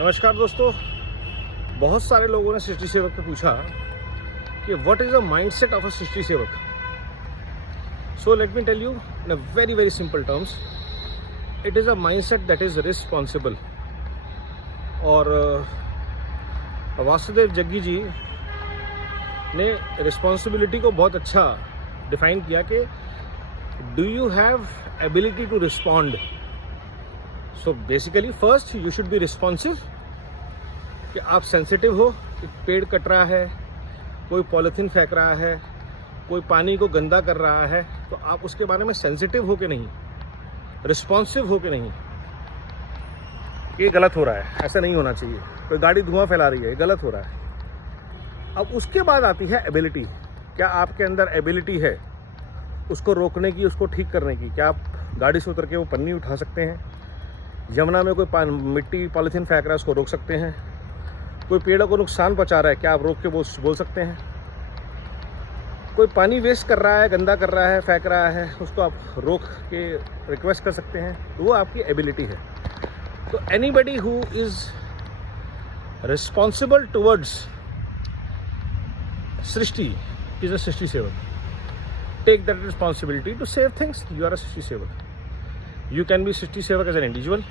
नमस्कार दोस्तों। बहुत सारे लोगों ने सृष्टि सेवक से पूछा कि what is the mindset of a सृष्टि सेवक। So let me tell you in a very simple terms, it is a mindset that is responsible. और वासुदेव जग्गी जी ने रिस्पॉन्सिबिलिटी को बहुत अच्छा डिफाइन किया कि do you have ability to respond. So basically first you should be responsive, कि आप sensitive हो कि पेड़ कट रहा है, कोई पॉलीथीन फेंक रहा है, कोई पानी को गंदा कर रहा है, तो आप उसके बारे में सेंसिटिव हो के नहीं, रिस्पॉन्सिव हो के नहीं, ये गलत हो रहा है, ऐसा नहीं होना चाहिए, कोई गाड़ी धुआं फैला रही है, ये गलत हो रहा है। अब उसके बाद आती है एबिलिटी। क्या आपके अंदर एबिलिटी है उसको रोकने की, उसको ठीक करने की? क्या आप गाड़ी से उतर के वो पन्नी उठा सकते हैं? यमुना में कोई मिट्टी पॉलीथीन फेंक रहा है, उसको रोक सकते हैं? कोई पेड़ों को नुकसान पहुंचा रहा है, क्या आप रोक के बोल सकते हैं? कोई पानी वेस्ट कर रहा है, गंदा कर रहा है, फेंक रहा है, उसको आप रोक के रिक्वेस्ट कर सकते हैं? तो वो आपकी एबिलिटी है। तो anybody who is responsible towards सृष्टि इज अ सृष्टि सेवक। Take that responsibility to save things, you are a सृष्टि सेवक। यू कैन बी सृष्टि सेवक एज एन इंडिविजुअल,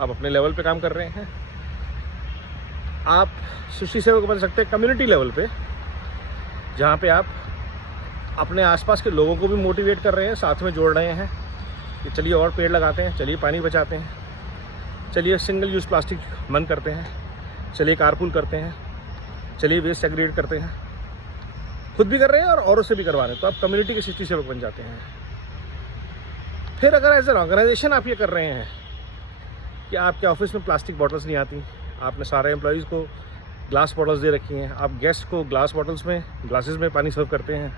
आप अपने लेवल पे काम कर रहे हैं। आप सृष्टि सेवक बन सकते हैं कम्युनिटी लेवल पे, जहाँ पे आप अपने आसपास के लोगों को भी मोटिवेट कर रहे हैं, साथ में जोड़ रहे हैं कि चलिए और पेड़ लगाते हैं, चलिए पानी बचाते हैं, चलिए सिंगल यूज़ प्लास्टिक बंद करते हैं, चलिए कारपूल करते हैं, चलिए वेस्ट सेग्रीगेट करते हैं। खुद भी कर रहे हैं और औरों से भी करवा रहे हैं, तो आप कम्युनिटी के सृष्टि सेवक बन जाते हैं। फिर अगर एज एन ऑर्गेनाइजेशन आप ये कर रहे हैं कि आपके ऑफिस में प्लास्टिक बॉटल्स नहीं आती, आपने सारे एम्प्लॉयज़ को ग्लास बॉटल्स दे रखी हैं, आप गेस्ट को ग्लासेस में पानी सर्व करते हैं,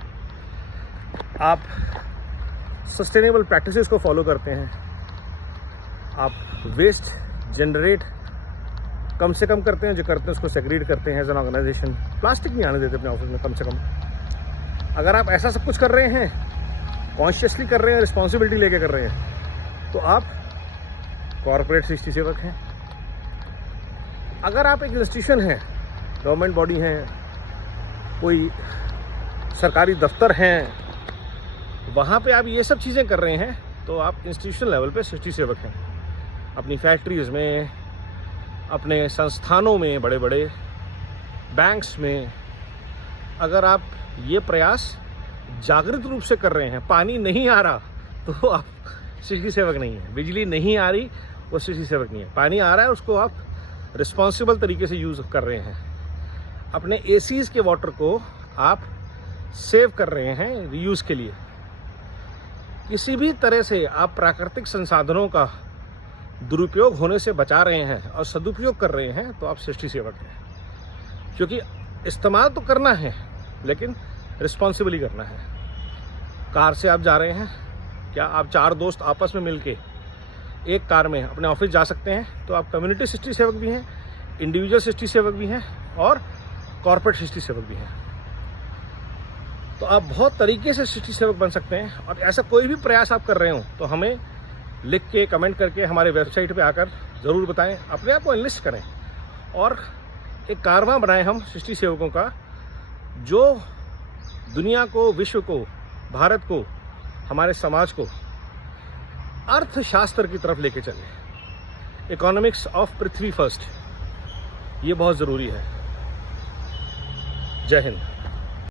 आप सस्टेनेबल प्रैक्टिसेस को फॉलो करते हैं, आप वेस्ट जनरेट कम से कम करते हैं, जो करते हैं उसको सेग्रीगेट करते हैं एज एन ऑर्गेनाइजेशन, प्लास्टिक नहीं आने देते अपने ऑफिस में कम से कम। अगर आप ऐसा सब कुछ कर रहे हैं, कॉन्शियसली कर रहे हैं, रिस्पॉन्सिबिलिटी लेके कर रहे हैं, तो आप कॉर्पोरेट सृष्टि सेवक हैं। अगर आप एक इंस्टीट्यूशन हैं, गवर्नमेंट बॉडी हैं, कोई सरकारी दफ्तर हैं, वहाँ पे आप ये सब चीज़ें कर रहे हैं, तो आप इंस्टीट्यूशन लेवल पे सृष्टि सेवक हैं। अपनी फैक्ट्रीज़ में, अपने संस्थानों में, बड़े बड़े बैंक्स में, अगर आप ये प्रयास जागृत रूप से कर रहे हैं, पानी नहीं आ रहा तो आप सृष्टि सेवक नहीं है, बिजली नहीं आ रही वो सृष्टि सेवक नहीं है, पानी आ रहा है उसको आप रिस्पॉन्सिबल तरीके से यूज़ कर रहे हैं, अपने एसीज़ के वाटर को आप सेव कर रहे हैं रीयूज़ के लिए। किसी भी तरह से आप प्राकृतिक संसाधनों का दुरुपयोग होने से बचा रहे हैं और सदुपयोग कर रहे हैं, तो आप सृष्टि सेवक हैं। क्योंकि इस्तेमाल तो करना है लेकिन रिस्पॉन्सिबली करना है। कार से आप जा रहे हैं, क्या आप 4 दोस्त आपस में मिलके एक कार में अपने ऑफिस जा सकते हैं? तो आप कम्युनिटी सृष्टि सेवक भी हैं, इंडिविजुअल सृष्टि सेवक भी हैं और कॉर्पोरेट सृष्टि सेवक भी हैं। तो आप बहुत तरीके से सृष्टि सेवक बन सकते हैं। और ऐसा कोई भी प्रयास आप कर रहे हो तो हमें लिख के, कमेंट करके हमारे वेबसाइट पे आकर ज़रूर बताएं, अपने आप को एनलिस्ट करें और एक कारवां बनाएं हम सृष्टि सेवकों का, जो दुनिया को, विश्व को, भारत को, हमारे समाज को अर्थशास्त्र की तरफ लेके चले। इकोनॉमिक्स ऑफ पृथ्वी फर्स्ट, ये बहुत ज़रूरी है। जय हिंद।